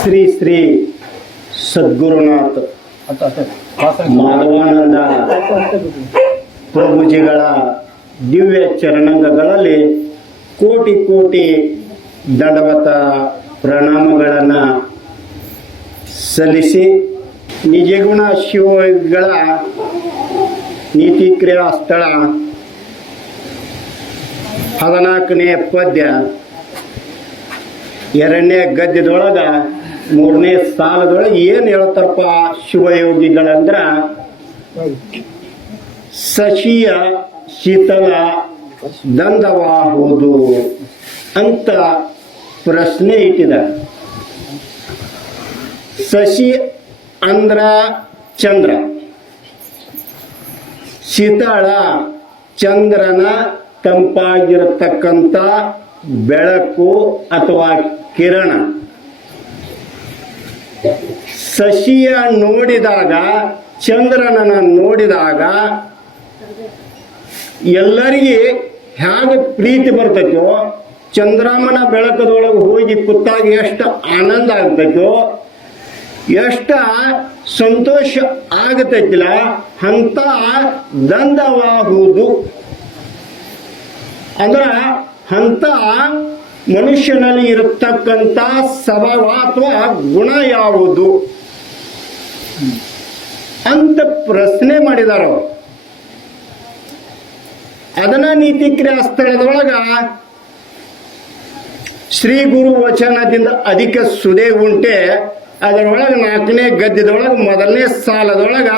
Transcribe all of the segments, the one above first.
ಶ್ರೀ ಶ್ರೀ ಸದ್ಗುರುನಾಥ್ ಮಾಧವಾನಂದ ಪ್ರಭುಜಿಗಳ ದಿವ್ಯ ಚರಣಾಂಗಗಳಲ್ಲಿ ಕೋಟಿ ಕೋಟಿ ದಂಡವತ ಪ್ರಣಾಮಗಳನ್ನು ಸಲ್ಲಿಸಿ ನಿಜಗುಣ ಶಿವಗಳ ನೀತಿ ಕ್ರಿಯಾ ಸ್ಥಳ ಹದಿನಾಲ್ಕನೇ ಪದ್ಯ ಎರಡನೇ ಗದ್ಯದೊಳಗ ಮೂರನೇ ಸಾಲದೊಳಗೆ ಏನು ಹೇಳ್ತಾರಪ್ಪ ಶಿವಯೋಗಿಗಳಂದ್ರ ಸಶಿಯ ಶೀತಲ ದಂಧವಾಗುವುದು ಅಂತ ಪ್ರಶ್ನೆ ಇಟ್ಟಿದ. ಶಶಿ ಅಂದ್ರ ಚಂದ್ರ, ಶೀತಳ ಚಂದ್ರನ ತಂಪಾಗಿರತಕ್ಕಂಥ ಬೆಳಕು ಅಥವಾ ಕಿರಣ. ಶಶಿಯ ನೋಡಿದಾಗ, ಚಂದ್ರನನ್ನ ನೋಡಿದಾಗ ಎಲ್ಲರಿಗೆ ಹೇಗೆ ಪ್ರೀತಿ ಬರ್ತೈತೋ, ಚಂದ್ರಮ್ಮನ ಬೆಳಕದೊಳಗೆ ಹೋಗಿ ಕುತ್ತಾಗ ಎಷ್ಟು ಆನಂದ ಆಗ್ತೈತೋ, ಎಷ್ಟ ಸಂತೋಷ ಆಗತೈತಿಲ್ಲ, ಅಂತ ದಂದವಾಗುವುದು ಅಂದ್ರ, ಅಂತ ಮನುಷ್ಯನಲ್ಲಿ ಇರತಕ್ಕಂಥ ಅಥವಾ ಗುಣ ಯಾವುದು? ಅಂತ ಪ್ರಶ್ನೆ ಮಾಡಿದಾರ ಅವರು. ಅದನ್ನ ನೀತಿ ಕ್ರಿಯಾ ಸ್ಥಳದೊಳಗ ಶ್ರೀ ಗುರು ವಚನದಿಂದ ಅಧಿಕ ಸುದೆ ಉಂಟೆ. ಅದರೊಳಗೆ ನಾಲ್ಕನೇ ಗದ್ಯದೊಳಗೆ ಮೊದಲನೇ ಸಾಲದೊಳಗ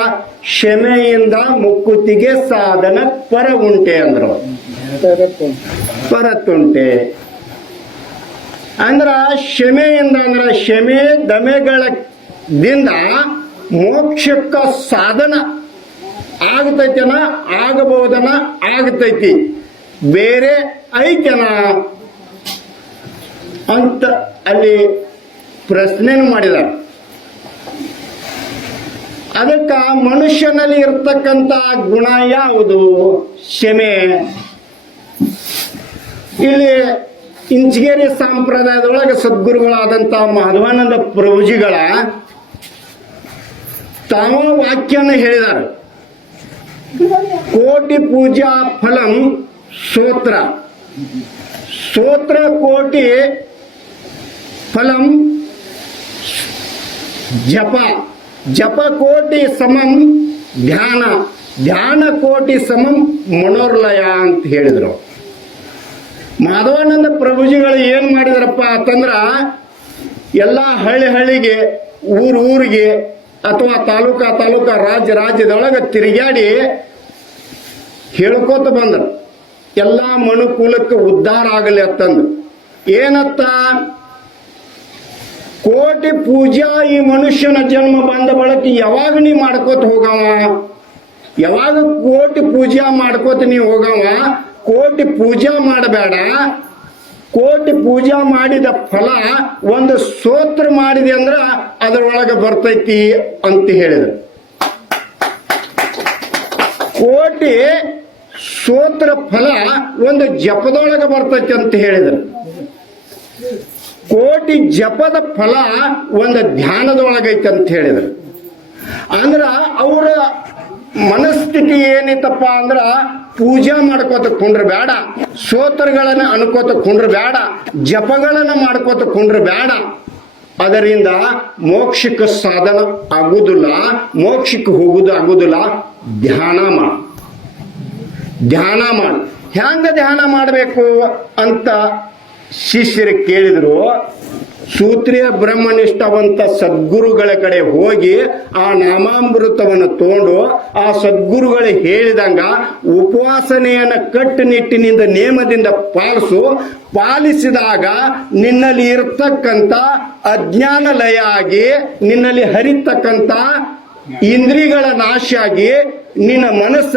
ಕ್ಷಮೆಯಿಂದ ಮುಕ್ಕುತಿಗೆ ಸಾಧನ ಪರ ಉಂಟೆ ಅಂದ್ರು. ಪರತ್ತುಂಟೆ. ಅಂದ್ರ ಕ್ಷಮೆಯಿಂದ ಅಂದ್ರ ಕ್ಷಮೆ ದಮೆಗಳದಿಂದ ಮೋಕ್ಷಕ್ಕ ಸಾಧನ ಆಗತೈತನ? ಆಗಬಹುದನ? ಆಗತೈತಿ. ಬೇರೆ ಐತನ? ಅಂತ ಅಲ್ಲಿ ಪ್ರಶ್ನೆನೂ ಮಾಡಿದ್ದಾರೆ ಅದಕ್ಕೆ ಮನುಷ್ಯನಲ್ಲಿ ಇರ್ತಕ್ಕಂಥ ಗುಣ ಯಾವುದು? ಕ್ಷಮೆ. ಇಲ್ಲಿ ಇಂಚಗೇರಿ ಸಂಪ್ರದಾಯದೊಳಗೆ ಸದ್ಗುರುಗಳಾದಂಥ ಮಾಧವಾನಂದ ಪ್ರಭುಜಿಗಳ ತಾವ ವಾಕ್ಯನ ಹೇಳಿದ್ದಾರೆ. ಕೋಟಿ ಪೂಜಾ ಫಲಂ ಸೋತ್ರ ಸೋತ್ರ ಕೋಟಿ ಫಲಂ ಜಪ. ಜಪ ಕೋಟಿ ಸಮಂ ಧ್ಯಾನ. ಧ್ಯಾನ ಕೋಟಿ ಸಮಂ ಮನೋರ್ಲಯ ಅಂತ ಹೇಳಿದ್ರು. ಮಾಧವಾನಂದ ಪ್ರಭುಜಿಗಳು ಏನು ಮಾಡಿದ್ರಪ್ಪ ಅಂತಂದ್ರೆ ಎಲ್ಲ ಹಳ್ಳಿ ಹಳ್ಳಿಗೆ, ಊರು ಊರಿಗೆ ಅಥವಾ ತಾಲೂಕಾ ತಾಲೂಕಾ ರಾಜ್ಯ ರಾಜ್ಯದೊಳಗೆ ತಿರುಗಾಡಿ ಹೇಳ್ಕೊತ ಬಂದರು ಎಲ್ಲ ಮನುಕುಲಕ್ಕೆ ಉದ್ಧಾರ ಆಗಲಿ ಅಂತಂದು. ಏನತ್ತ? ಕೋಟಿ ಪೂಜಾ ಈ ಮನುಷ್ಯನ ಜನ್ಮ ಬಂದ ಬಳಕ ಯಾವಾಗ ನೀ ಮಾಡ್ಕೋತ ಹೋಗವ? ಯಾವಾಗ ಕೋಟಿ ಪೂಜಾ ಮಾಡ್ಕೋತ ನೀ ಹೋಗವ? ಕೋಟಿ ಪೂಜಾ ಮಾಡಬೇಡ. ಕೋಟಿ ಪೂಜಾ ಮಾಡಿದ ಫಲ ಒಂದು ಸೋತ್ರ ಮಾಡಿದೆ ಅಂದ್ರ ಅದರೊಳಗೆ ಬರ್ತೈತಿ ಅಂತ ಹೇಳಿದರು. ಕೋಟಿ ಸೋತ್ರ ಫಲ ಒಂದು ಜಪದೊಳಗೆ ಬರ್ತೈತಿ ಅಂತ ಹೇಳಿದರು. ಕೋಟಿ ಜಪದ ಫಲ ಒಂದು ಧ್ಯಾನದೊಳಗೈತೆ ಅಂತ ಹೇಳಿದ್ರು. ಅಂದ್ರ ಅವರ ಮನಸ್ಥಿತಿ ಏನಿತ್ತಪ್ಪ ಅಂದ್ರ ಪೂಜೆ ಮಾಡ್ಕೋತ ಕುಂಡ್ರ ಬೇಡ ಸ್ತೋತ್ರಗಳನ್ನ ಅನ್ಕೋತ ಕುಂಡ್ರ ಬೇಡ ಜಪಗಳನ್ನ ಮಾಡ್ಕೋತ ಕುಂಡ್ರ ಬೇಡ ಅದರಿಂದ ಮೋಕ್ಷಕ್ಕೆ ಸಾಧನ ಆಗುದಿಲ್ಲ ಮೋಕ್ಷಕ್ಕೆ ಹೋಗುದು ಆಗುದಿಲ್ಲ, ಧ್ಯಾನ ಮಾಡ. ಧ್ಯಾನ ಮಾಡ. ಹೆಂಗ ಧ್ಯಾನ ಮಾಡಬೇಕು ಅಂತ ಶಿಷ್ಯರು ಕೇಳಿದ್ರು ಸೂತ್ರಿಯ ಬ್ರಹ್ಮನಿಷ್ಠವಂತ ಸದ್ಗುರುಗಳ ಕಡೆ ಹೋಗಿ ಆ ನಾಮಾಮೃತವನ್ನು ತಗೊಂಡು ಆ ಸದ್ಗುರುಗಳು ಹೇಳಿದಂಗ ಉಪವಾಸನೆಯನ್ನು ಕಟ್ಟುನಿಟ್ಟಿನಿಂದ ನೇಮದಿಂದ ಪಾಲಿಸು, ಪಾಲಿಸಿದಾಗ ನಿನ್ನಲ್ಲಿ ಇರ್ತಕ್ಕಂಥ ಅಜ್ಞಾನ ಲಯ ಆಗಿ ನಿನ್ನಲ್ಲಿ ಹರಿತಕ್ಕಂಥ ಇಂದ್ರಿಗಳ ನಾಶ ಆಗಿ ನಿನ್ನ ಮನಸ್ಸ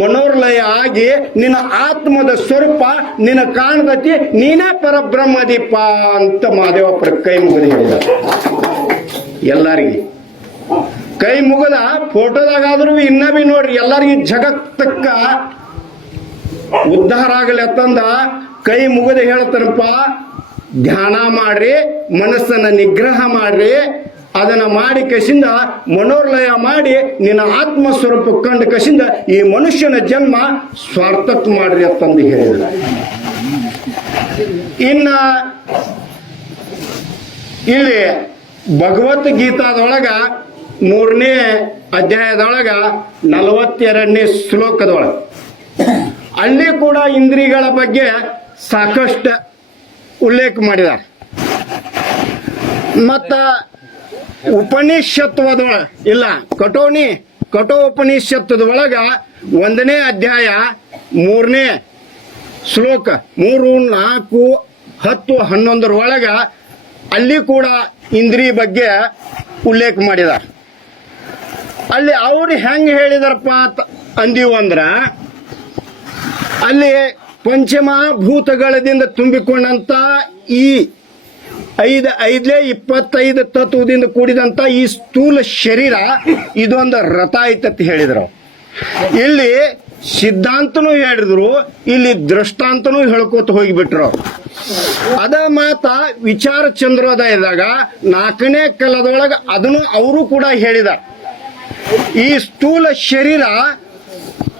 ಮನೋರ್ಲಯ ಆಗಿ ನಿನ್ನ ಆತ್ಮದ ಸ್ವರೂಪ ನಿನ್ನ ಕಾಣದತಿ ನೀನೇ ಪರಬ್ರಹ್ಮ ದೀಪ ಅಂತ ಮಾದೇವಪ್ಪರ ಕೈ ಮುಗಿದ ಹೇಳಿದ. ಎಲ್ಲರಿಗೆ ಕೈ ಮುಗದ ಫೋಟೋದಾಗಾದ್ರೂ ಇನ್ನ ಬಿ ನೋಡ್ರಿ, ಎಲ್ಲರಿಗೂ ಜಗತ್ತಕ್ಕ ಉದ್ಧಾರ ಆಗಲಿ ಅಂತಂದ ಕೈ ಮುಗದ ಹೇಳ್ತಾನಪ್ಪ, ಧ್ಯಾನ ಮಾಡ್ರಿ, ಮನಸ್ಸನ್ನ ನಿಗ್ರಹ ಮಾಡ್ರಿ. ಅದನ್ನ ಮಾಡಿ ಕಸಿಂದ, ಮನೋರ್ಲಯ ಮಾಡಿ, ನಿನ್ನ ಆತ್ಮ ಸ್ವರೂಪ ಕಂಡು ಕಸಿಂದ ಈ ಮನುಷ್ಯನ ಜನ್ಮ ಸ್ವಾರ್ಥಕ್ ಮಾಡ್ರಿ ಅಂತಂದು ಹೇಳಿದ ಇನ್ನ ಇಲ್ಲಿ ಭಗವದ್ಗೀತಾದೊಳಗ ಮೂರನೇ ಅಧ್ಯಾಯದೊಳಗ ನಲವತ್ತೆರಡನೇ ಶ್ಲೋಕದೊಳಗೆ. ಅಲ್ಲಿ ಕೂಡ ಇಂದ್ರಿಗಳ ಬಗ್ಗೆ ಸಾಕಷ್ಟು ಉಲ್ಲೇಖ ಮಾಡಿದ ಮತ್ತ ಉಪನಿಷತ್ವದೊಳ, ಇಲ್ಲ, ಕಟೋನಿ, ಕಟೋ ಉಪನಿಷತ್ವದ ಒಳಗ ಒಂದನೇ ಅಧ್ಯಾಯ, ಮೂರನೇ ಶ್ಲೋಕ, ಮೂರು, ನಾಲ್ಕು, ಹತ್ತು, ಹನ್ನೊಂದರ ಒಳಗ ಅಲ್ಲಿ ಕೂಡ ಇಂದ್ರಿ ಬಗ್ಗೆ ಉಲ್ಲೇಖ ಮಾಡಿದ ಅಲ್ಲಿ ಅವ್ರು ಹೆಂಗೆ ಹೇಳಿದಾರಪ್ಪ ಅಂತ ಅಂದೀವು ಅಂದ್ರ, ಅಲ್ಲಿ ಪಂಚಮಭೂತಗಳದಿಂದ ತುಂಬಿಕೊಂಡಂತ ಈ ಐದು, ಐದ್ಲೇ ಇಪ್ಪತ್ತೈದು ತತ್ವದಿಂದ ಕೂಡಿದಂತ ಈ ಸ್ಥೂಲ ಶರೀರ ಇದೊಂದು ರಥ ಐತತ್ ಹೇಳಿದ್ರು. ಇಲ್ಲಿ ಸಿದ್ಧಾಂತನೂ ಹೇಳಿದ್ರು, ಇಲ್ಲಿ ದೃಷ್ಟಾಂತನೂ ಹೇಳ್ಕೊತ ಹೋಗಿಬಿಟ್ರು. ಅದ ಮಾತ ವಿಚಾರ ಚಂದ್ರೋದಯದಾಗ ನಾಲ್ಕನೇ ಕಲದೊಳಗ ಅದನ್ನು ಅವರು ಕೂಡ ಹೇಳಿದ. ಈ ಸ್ಥೂಲ ಶರೀರ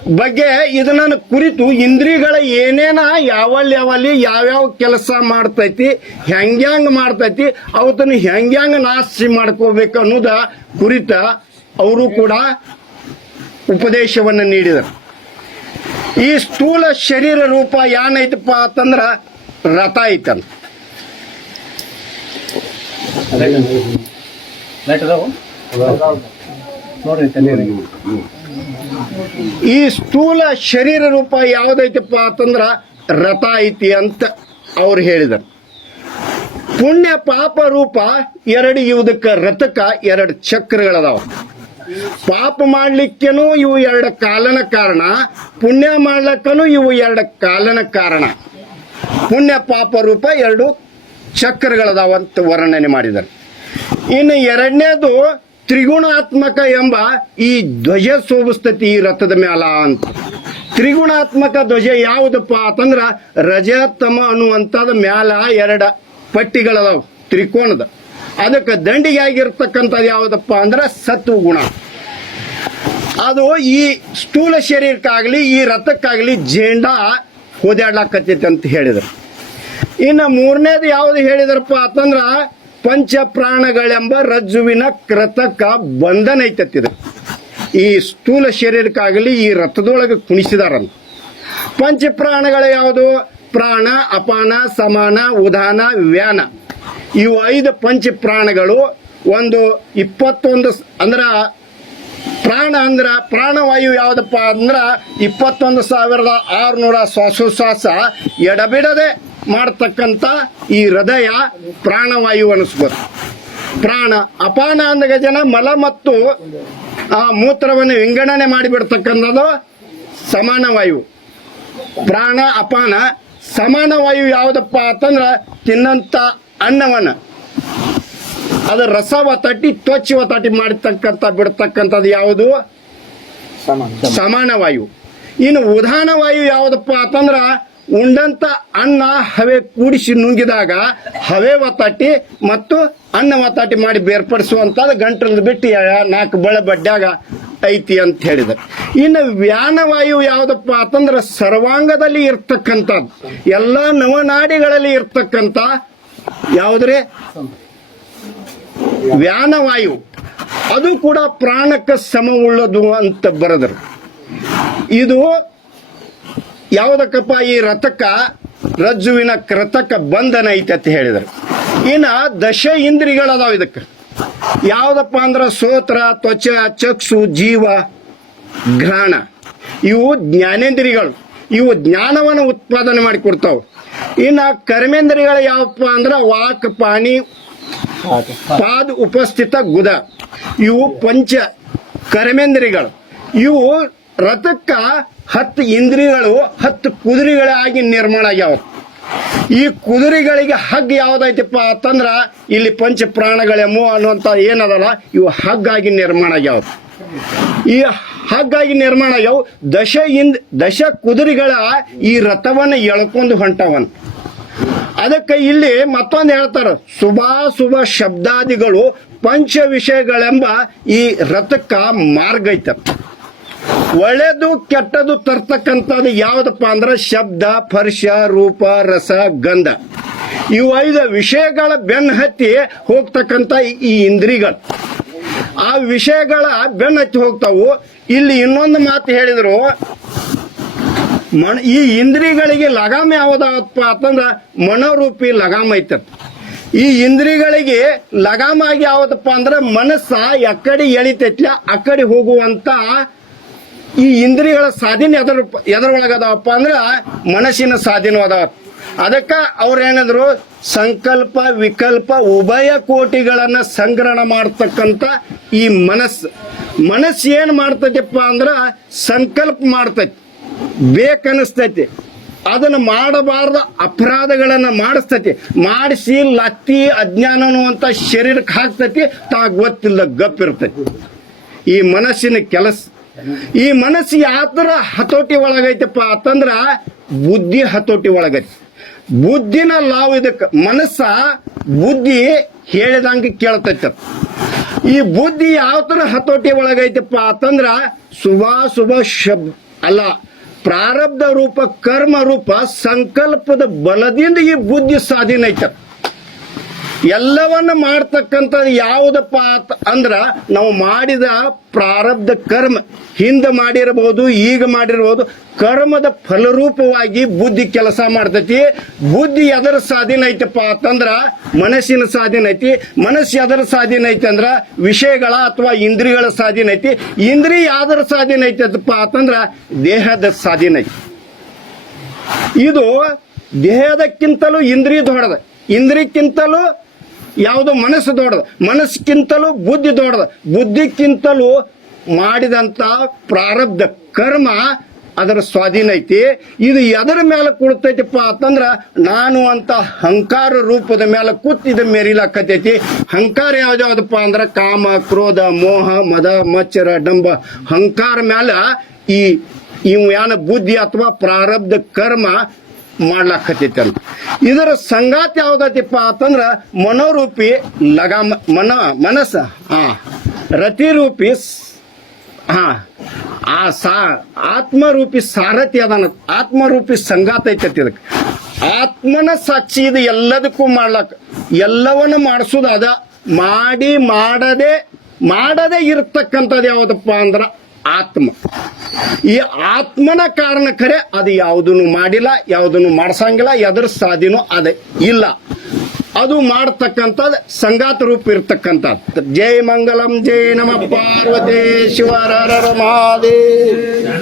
ಬಗ್ಗೆ ಇದನ್ನ ಕುರಿತು ಇಂದ್ರಿಯಗಳ ಏನೇನ ಯಾವಲ್ಲಿ ಯಾವಲ್ಲಿ ಯಾವ್ಯಾವ ಕೆಲಸ ಮಾಡ್ತೈತಿ ಹೆಂಗ್ಯಾಂಗ್ ಮಾಡ್ತೈತಿ ಅವತ್ತನ್ನು ಹೆಂಗ್ಯಾಂಗ್ ನಾಶ ಮಾಡ್ಕೋಬೇಕು ಅನ್ನೋದ ಕುರಿತ ಅವರು ಕೂಡ ಉಪದೇಶವನ್ನು ನೀಡಿದರು. ಈ ಸ್ಥೂಲ ಶರೀರ ರೂಪ ಏನೈತಪ್ಪ ಅಂತಂದ್ರ ರಥ ಅದಾವು ನೋಡ್ರಿ ತಲೆ ಈ ಸ್ಥೂಲ ಶರೀರ ರೂಪ ಯಾವ್ದೈತಪ್ಪ ಅಂತಂದ್ರೆ ರಥ ಐತಿ ಅಂತ ಅವ್ರು ಹೇಳಿದರು. ಪುಣ್ಯ ಪಾಪ ರೂಪ ಎರಡು ಇವುದಕ್ಕ ರಥಕ್ಕೆ ಎರಡು ಚಕ್ರಗಳದಾವ. ಪಾಪ ಮಾಡ್ಲಿಕ್ಕೇನು ಇವು ಎರಡು ಕಾಲನ ಕಾರಣ, ಪುಣ್ಯ ಮಾಡ್ಲಿಕ್ಕೂ ಇವು ಎರಡು ಕಾಲನ ಕಾರಣ. ಪುಣ್ಯ ಪಾಪ ರೂಪ ಎರಡು ಚಕ್ರಗಳದಾವ ಅಂತ ವರ್ಣನೆ ಮಾಡಿದ್ದಾರೆ ಇನ್ನು ಎರಡನೇದು ತ್ರಿಗುಣಾತ್ಮಕ ಎಂಬ ಈ ಧ್ವಜ ಶೋಭಿಸ್ತತಿ ಈ ರಥದ ಮ್ಯಾಲ ಅಂತ. ತ್ರಿಗುಣಾತ್ಮಕ ಧ್ವಜ ಯಾವುದಪ್ಪ ಅಂತಂದ್ರ ರಜತಮ ಅನ್ನುವಂಥದ ಮ್ಯಾಲ ಎರಡ ಪಟ್ಟಿಗಳದಾವ ತ್ರಿಕೋಣದ ಅದಕ್ಕೆ ದಂಡಿಗೆ ಆಗಿರ್ತಕ್ಕಂಥದ್ದು ಯಾವುದಪ್ಪ ಅಂದ್ರೆ ಸತ್ವ ಗುಣ ಅದು ಈ ಸ್ಥೂಲ ಶರೀರಕ್ಕಾಗಲಿ, ಈ ರಥಕ್ಕಾಗಲಿ ಜೇಂಡಾ ಹೋದಾಡ್ಲಾಕತ್ತೈತಿ ಅಂತ ಹೇಳಿದರು. ಇನ್ನು ಮೂರನೇದು ಯಾವುದು ಹೇಳಿದ್ರಪ್ಪ ಅಂತಂದ್ರ ಪಂಚ ಪ್ರಾಣಗಳೆಂಬ ರಜ್ಜುವಿನ ಕೃತಕ ಬಂಧನ ಐತತ್ತಿದ. ಈ ಸ್ಥೂಲ ಶರೀರಕ್ಕಾಗಲಿ ಈ ರಥದೊಳಗೆ ಕುಣಿಸಿದಾರಂತ ಪಂಚ ಪ್ರಾಣಗಳು ಯಾವುದು? ಪ್ರಾಣ, ಅಪಾನ, ಸಮಾನ, ಉದಾನ, ವ್ಯಾನ. ಇವು ಐದು ಪಂಚ ಪ್ರಾಣಗಳು ಒಂದು ಇಪ್ಪತ್ತೊಂದು ಅಂದ್ರ ಪ್ರಾಣ ಅಂದ್ರ ಪ್ರಾಣವಾಯು ಯಾವುದಪ್ಪ ಅಂದ್ರ ಇಪ್ಪತ್ತೊಂದು ಸಾವಿರದ ಆರುನೂರ ಶ್ವಾಸೋಶ್ವಾಸ ಎಡಬಿಡದೆ ಮಾಡ್ತಕ್ಕಂಥ ಈ ಹೃದಯ ಪ್ರಾಣವಾಯು ಅನಿಸ್ಬೋದು. ಪ್ರಾಣ ಅಪಾನ ಅಂದಾಗ ಜನ ಮಲ ಮತ್ತು ಆ ಮೂತ್ರವನ್ನು ವಿಂಗಡಣೆ ಮಾಡಿಬಿಡ್ತಕ್ಕಂಥದ್ದು ಸಮಾನ ವಾಯು ಪ್ರಾಣ ಅಪಾನ ಸಮಾನ ವಾಯು ಯಾವುದಪ್ಪ ಅಂತಂದ್ರ ತಿನ್ನಂತ ಅನ್ನವನ್ನ. ಅದು ರಸವ ತಟ್ಟಿ ತ್ವಚ್ಛವ ತಟ್ಟಿ ಮಾಡತಕ್ಕಂಥ ಬಿಡ್ತಕ್ಕಂಥದ್ದು ಯಾವುದು? ಸಮಾನ. ವಾಯು ಇನ್ನು ಉದಾನ ವಾಯು ಯಾವುದಪ್ಪ ಅಂತಂದ್ರ ಉಂಡಂತ ಅನ್ನ ಹವೆ ಕೂಡಿಸಿ ನುಂಗಿದಾಗ ಹವೆ ಒತ್ತಾಟಿ ಮತ್ತು ಅನ್ನ ಒತ್ತಾಟಿ ಮಾಡಿ ಬೇರ್ಪಡಿಸುವಂಥದ್ದು ಗಂಟಲು ಬಿಟ್ಟು ನಾಲ್ಕು ಬಳ ಬಡ್ಡ್ಯಾಗ ಐತಿ ಅಂತ ಹೇಳಿದ ಇನ್ನು ವ್ಯಾನವಾಯು ಯಾವುದಪ್ಪ ಅಂತಂದ್ರ ಸರ್ವಾಂಗದಲ್ಲಿ ಇರ್ತಕ್ಕಂಥದ್ದು. ಎಲ್ಲ ನವನಾಡಿಗಳಲ್ಲಿ ಇರ್ತಕ್ಕಂಥ ಯಾವುದ್ರೆ? ವ್ಯಾನವಾಯು. ಅದು ಕೂಡ ಪ್ರಾಣಕ್ಕೆ ಸಮವುಳ್ಳದು ಅಂತ ಬರೆದರು. ಇದು ಯಾವುದಕ್ಕಪ್ಪ ಈ ರಥಕ್ಕ, ರಜ್ಜುವಿನ ಕೃತಕ ಬಂಧನ ಐತೆ ಅಂತ ಹೇಳಿದರು. ಇನ್ನ ದಶ ಇಂದ್ರಿಗಳದಾವ ಇದಕ್ಕೆ. ಯಾವುದಪ್ಪ ಅಂದ್ರೆ ಸೋತ್ರ, ತ್ವಚ, ಚಕ್ಷು, ಜೀವ, ಘ್ರಾಣ. ಇವು ಜ್ಞಾನೇಂದ್ರಿಗಳು. ಇವು ಜ್ಞಾನವನ್ನು ಉತ್ಪಾದನೆ ಮಾಡಿ ಕೊಡ್ತಾವ. ಇನ್ನ ಕರ್ಮೇಂದ್ರಿಗಳು ಯಾವಪ್ಪ ಅಂದ್ರೆ ವಾಕ್, ಪಾಣಿ, ಪಾದ ಉಪಸ್ಥಿತ ಗುದ. ಇವು ಪಂಚ ಕರ್ಮೇಂದ್ರಿಗಳು. ಇವು ರಥಕ್ಕ ಹತ್ತು ಇಂದ್ರಿಯಗಳು, ಹತ್ತು ಕುದುರೆಗಳಾಗಿ ನಿರ್ಮಾಣ ಆಗ್ಯಾವ. ಈ ಕುದುರೆಗಳಿಗೆ ಹಗ್ ಯಾವ್ದೈತಿಪ್ಪ ಅಂತಂದ್ರ ಇಲ್ಲಿ ಪಂಚ ಪ್ರಾಣಗಳೆಮ್ಮು ಅನ್ನುವಂತ ಏನದಲ್ಲ, ಇವು ಹಗ್ಗಾಗಿ ನಿರ್ಮಾಣ ಆಗ್ಯಾವ. ಈ ಹಗ್ಗಾಗಿ ನಿರ್ಮಾಣ ಆಗ್ಯಾವ, ದಶ ಇಂದ್, ದಶ ಕುದುರೆಗಳ ಈ ರಥವನ್ನ ಎಳ್ಕೊಂಡು ಹೊಂಟವನ್. ಅದಕ್ಕೆ ಇಲ್ಲಿ ಮತ್ತೊಂದು ಹೇಳ್ತಾರ ಶುಭಾಶುಭ ಶಬ್ದಾದಿಗಳು ಪಂಚ ವಿಷಯಗಳೆಂಬ ಈ ರಥಕ್ಕ ಮಾರ್ಗ ಐತ. ಒಳ್ಳೇದು, ಕೆಟ್ಟದು ತರ್ತಕ್ಕಂಥದ್ದು ಯಾವ್ದಪ್ಪ ಅಂದ್ರೆ ಶಬ್ದ, ಸ್ಪರ್ಶ, ರೂಪ, ರಸ, ಗಂಧ. ಇವು ಐದು ವಿಷಯಗಳ ಬೆನ್ನ ಹತ್ತಿ ಹೋಗ್ತಕ್ಕಂಥ ಈ ಇಂದ್ರಿಗಳು. ಆ ವಿಷಯಗಳ ಬೆನ್ನ ಹತ್ತಿ ಹೋಗ್ತಾವು. ಇಲ್ಲಿ ಇನ್ನೊಂದು ಮಾತು ಹೇಳಿದ್ರು, ಮಣ, ಈ ಇಂದ್ರಿಗಳಿಗೆ ಲಗಾಮ ಯಾವ್ದಪ್ಪ ಅಂತಂದ್ರೆ ಮನೋರೂಪಿ ಲಗಾಮ ಐತತ್. ಈ ಇಂದ್ರಿಗಳಿಗೆ ಲಗಾಮ ಆಗಿ ಯಾವ್ದಪ್ಪ ಅಂದ್ರ ಮನಸ್ಸ ಎಕ್ಕಡಿ ಎಳಿತೈತ್ಲ, ಅಕ್ಕಡಿ ಹೋಗುವಂತ ಈ ಇಂದ್ರಿಯಗಳ ಸ್ವಾಧೀನ ಎದ್ರ ಎದರೊಳಗ ಅದಾವಪ್ಪ ಅಂದ್ರ ಮನಸ್ಸಿನ ಅದಾವ. ಅದಕ್ಕ ಅವ್ರ ಏನಾದ್ರು ಸಂಕಲ್ಪ, ವಿಕಲ್ಪ, ಉಭಯ ಕೋಟಿಗಳನ್ನ ಸಂಗ್ರಹಣ ಮಾಡ್ತಕ್ಕಂಥ ಈ ಮನಸ್ಸು ಮನಸ್ಸು ಏನ್ ಮಾಡ್ತೈತಿಪ್ಪ ಅಂದ್ರ ಸಂಕಲ್ಪ ಮಾಡ್ತೈತಿ. ಬೇಕನ್ನಿಸ್ತೈತಿ ಅದನ್ನ ಮಾಡಬಾರ್ದ ಅಪರಾಧಗಳನ್ನ ಮಾಡಿಸ್ತೈತಿ. ಮಾಡಿಸಿ ಲತ್ತಿ, ಅಜ್ಞಾನನು ಅನ್ನುವಂತ ಶರೀರಕ್ಕೆ ಹಾಕ್ತೈತಿ ತಾ ಗೊತ್ತಿಲ್ಲ, ಗಪ್ಪಿರ್ತೈತಿ. ಈ ಮನಸ್ಸಿನ ಕೆಲಸ ಈ ಮನಸ್ಸು ಯಾತರ ಹತೋಟಿ ಒಳಗೈತಪ್ಪ ಅಂತಂದ್ರ ಬುದ್ಧಿ ಹತೋಟಿ ಒಳಗೈತಿ. ಬುದ್ಧಿನ ಲಾವ್ ಇದಕ್ಕೆ. ಮನಸ್ಸ ಬುದ್ಧಿ ಹೇಳಿದಂಗೆ ಕೇಳ್ತೈತೆ ಈ ಬುದ್ಧಿ ಯಾವ ತರ ಹತೋಟಿ ಒಳಗೈತಪ್ಪ ಅಂತಂದ್ರ ಶುಭಾಶುಭ ಶಬ್, ಅಲ್ಲ, ಪ್ರಾರಬ್ಧ ರೂಪ, ಕರ್ಮ ರೂಪ, ಸಂಕಲ್ಪದ ಬಲದಿಂದ ಈ ಬುದ್ಧಿ ಸಾಧೀನ ಐತ ಎಲ್ಲವನ್ನ ಮಾಡ್ತಕ್ಕಂಥದ್ದು ಯಾವುದಪ್ಪ ಅಂದ್ರ ನಾವು ಮಾಡಿದ ಪ್ರಾರಬ್ಧ ಕರ್ಮ. ಹಿಂದೆ ಮಾಡಿರಬಹುದು ಈಗ ಮಾಡಿರಬಹುದು ಕರ್ಮದ ಫಲರೂಪವಾಗಿ ಬುದ್ಧಿ ಕೆಲಸ ಮಾಡ್ತೈತಿ. ಬುದ್ಧಿ ಎದರ ಸಾಧೀನ ಐತಪ್ಪ ಅಂತಂದ್ರ ಮನಸ್ಸಿನ ಸಾಧೀನ ಐತಿ. ಮನಸ್ಸು ಎದರ ಸಾಧೀನ ಐತಿ ಅಂದ್ರ ವಿಷಯಗಳ ಅಥವಾ ಇಂದ್ರಿಯಗಳ ಸಾಧೀನ ಐತಿ. ಇಂದ್ರಿಯ ಯಾವ್ದರ ಸಾಧೀನ ಐತಪ್ಪ ಅಂತಂದ್ರ ದೇಹದ ಸಾಧೀನ ಐತಿ. ಇದು ದೇಹದಕ್ಕಿಂತಲೂ ಇಂದ್ರಿಯ ದೊಡ್ಡದ. ಇಂದ್ರಿಯಕ್ಕಿಂತಲೂ ಯಾವುದು ಮನಸ್ಸು ದೊಡ್ಡದ. ಮನಸ್ಸಿಗಿಂತಲೂ ಬುದ್ಧಿ ದೊಡ್ಡದ. ಬುದ್ಧಿಕ್ಕಿಂತಲೂ ಮಾಡಿದಂತ ಪ್ರಾರಬ್ಧ ಕರ್ಮ ಅದರ ಸ್ವಾಧೀನ ಐತಿ. ಇದು ಎದರ ಮೇಲೆ ಕುಳಿತೈತಿಪ್ಪ ಅಂತಂದ್ರ ನಾನು ಅಂತ ಹಂಕಾರ ರೂಪದ ಮೇಲೆ ಕೂತಿದ ಮೇರಿಲಾಕತೈತಿ ಹಂಕಾರ ಯಾವ್ದಾವ್ದಪ್ಪ ಅಂದ್ರ ಕಾಮ, ಕ್ರೋಧ, ಮೋಹ, ಮದ, ಮಚ್ಚರ, ಡಂಬ. ಹಂಕಾರ ಮೇಲೆ ಈ ಇವು ಯಾನ ಬುದ್ಧಿ ಅಥವಾ ಪ್ರಾರಬ್ಧ ಕರ್ಮ ಮಾಡ್ಲಾಕತೈತಿ ಅಂತ ಇದರ ಸಂಗಾತಿ ಯಾವ್ದೈತಿಪ್ಪ ಅಂತಂದ್ರ ಮನೋರೂಪಿ ಲಗಾಮ ಮನ ಮನಸ್ಸ ಹಾ ರತಿರೂಪಿ ಹಾ ಆ ಸಾ, ಆತ್ಮರೂಪಿ ಸಾರಥಿ ಅದನ್ನ ಆತ್ಮರೂಪಿ ಸಂಗಾತ ಐತೈತಿ ಇದಕ್ಕೆ ಆತ್ಮನ ಸಾಕ್ಷಿ ಇದು ಎಲ್ಲದಕ್ಕೂ ಮಾಡ್ಲಾಕ, ಎಲ್ಲವನ್ನ ಮಾಡಿಸೋದು ಅದ, ಮಾಡಿ ಮಾಡದೆ ಮಾಡದೆ ಇರ್ತಕ್ಕಂಥದ್ದು ಯಾವುದಪ್ಪ ಅಂದ್ರ ಆತ್ಮ. ಈ ಆತ್ಮನ ಕಾರಣ ಕರೆ ಅದು ಯಾವುದನ್ನು ಮಾಡಿಲ್ಲ, ಯಾವುದನ್ನು ಮಾಡ್ಸಂಗಿಲ್ಲ, ಎದ್ರ ಸಾಧಿನೂ ಅದೇ, ಇಲ್ಲ. ಅದು ಮಾಡ್ತಕ್ಕಂಥದ್ದು ಸಂಗಾತ ರೂಪ ಇರ್ತಕ್ಕಂಥದ್ದು. ಜೈ ಮಂಗಲಂ, ಜೈ ನಮ, ಪಾರ್ವತೇ ಶಿವರ ಮಹಾದೇವ್.